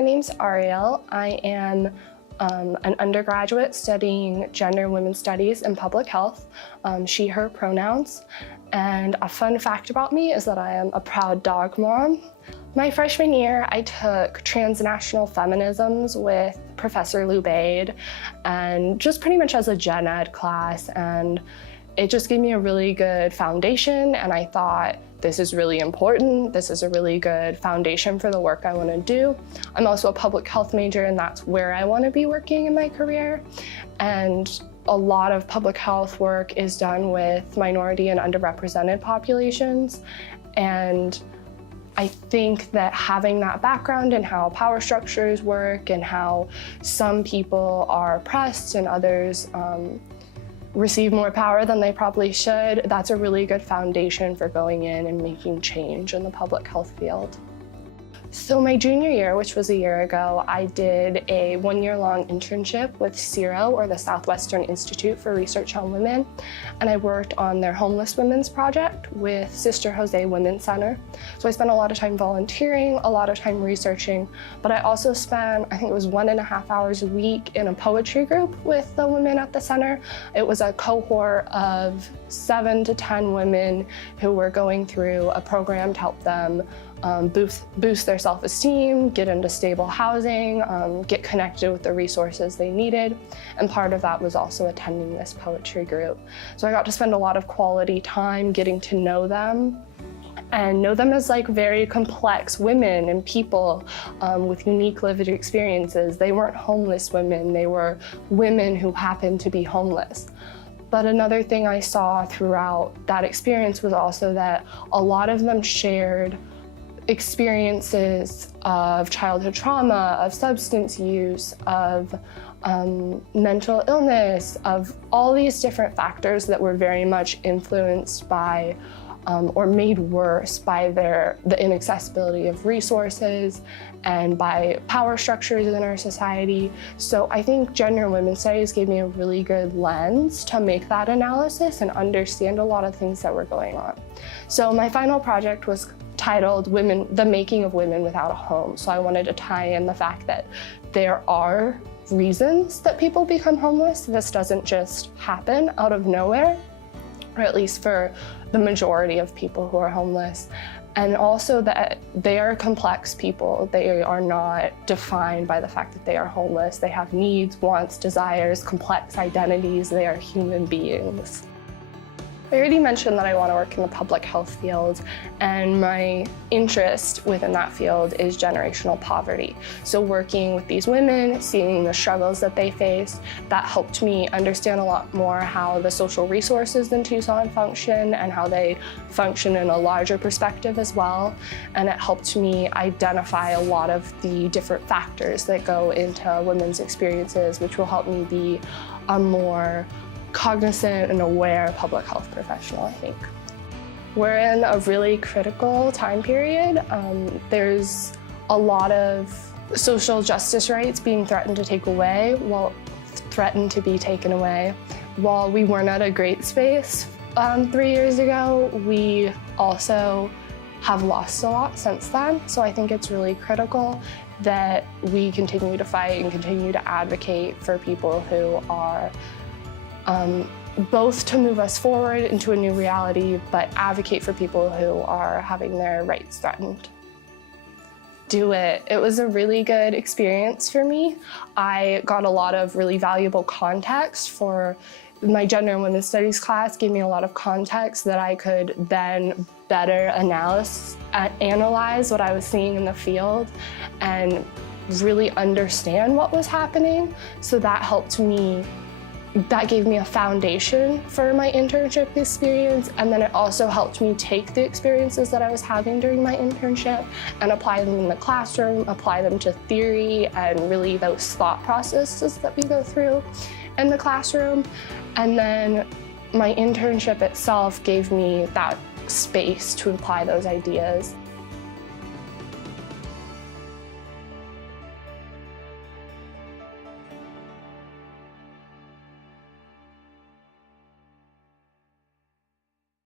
my name's Ariel. I am an undergraduate studying gender and women's studies and public health, she, her pronouns. And a fun fact about me is that I am a proud dog mom. My freshman year, I took transnational feminisms with Professor Lou Bade, and just pretty much as a gen ed class. And it just gave me a really good foundation, and I thought, this is really important. This is a really good foundation for the work I want to do. I'm also a public health major, and that's where I want to be working in my career. And a lot of public health work is done with minority and underrepresented populations. And I think that having that background in how power structures work and how some people are oppressed and others receive more power than they probably should, that's a really good foundation for going in and making change in the public health field. So my junior year, which was a year ago, I did a one-year-long internship with CIRO, or the Southwestern Institute for Research on Women, and I worked on their homeless women's project with Sister Jose Women's Center. So I spent a lot of time volunteering, a lot of time researching, but I also spent, I think it was 1.5 hours a week in a poetry group with the women at the center. It was a cohort of 7 to 10 women who were going through a program to help them boost their self-esteem, get into stable housing, get connected with the resources they needed. And part of that was also attending this poetry group. So I got to spend a lot of quality time getting to know them and know them as like very complex women and people with unique lived experiences. They weren't homeless women, they were women who happened to be homeless. But another thing I saw throughout that experience was also that a lot of them shared experiences of childhood trauma, of substance use, of mental illness, of all these different factors that were very much influenced by or made worse by the inaccessibility of resources and by power structures in our society. So I think gender and women's studies gave me a really good lens to make that analysis and understand a lot of things that were going on. So my final project was titled The Making of Women Without a Home. So I wanted to tie in the fact that there are reasons that people become homeless. This doesn't just happen out of nowhere, or at least for the majority of people who are homeless. And also that they are complex people. They are not defined by the fact that they are homeless. They have needs, wants, desires, complex identities. They are human beings. I already mentioned that I want to work in the public health field, and my interest within that field is generational poverty. So working with these women, seeing the struggles that they face, that helped me understand a lot more how the social resources in Tucson function and how they function in a larger perspective as well. And it helped me identify a lot of the different factors that go into women's experiences, which will help me be a more cognizant and aware public health professional, I think. We're in a really critical time period. There's a lot of social justice rights being threatened to be taken away. While we weren't at a great space 3 years ago, we also have lost a lot since then. So I think it's really critical that we continue to fight and continue to advocate for people who are both to move us forward into a new reality, but advocate for people who are having their rights threatened. Do it. It was a really good experience for me. I got a lot of really valuable context for my gender and women's studies class, gave me a lot of context that I could then better analyze what I was seeing in the field and really understand what was happening. So that helped me. That gave me a foundation for my internship experience, and then it also helped me take the experiences that I was having during my internship and apply them in the classroom, apply them to theory and really those thought processes that we go through in the classroom. And then my internship itself gave me that space to apply those ideas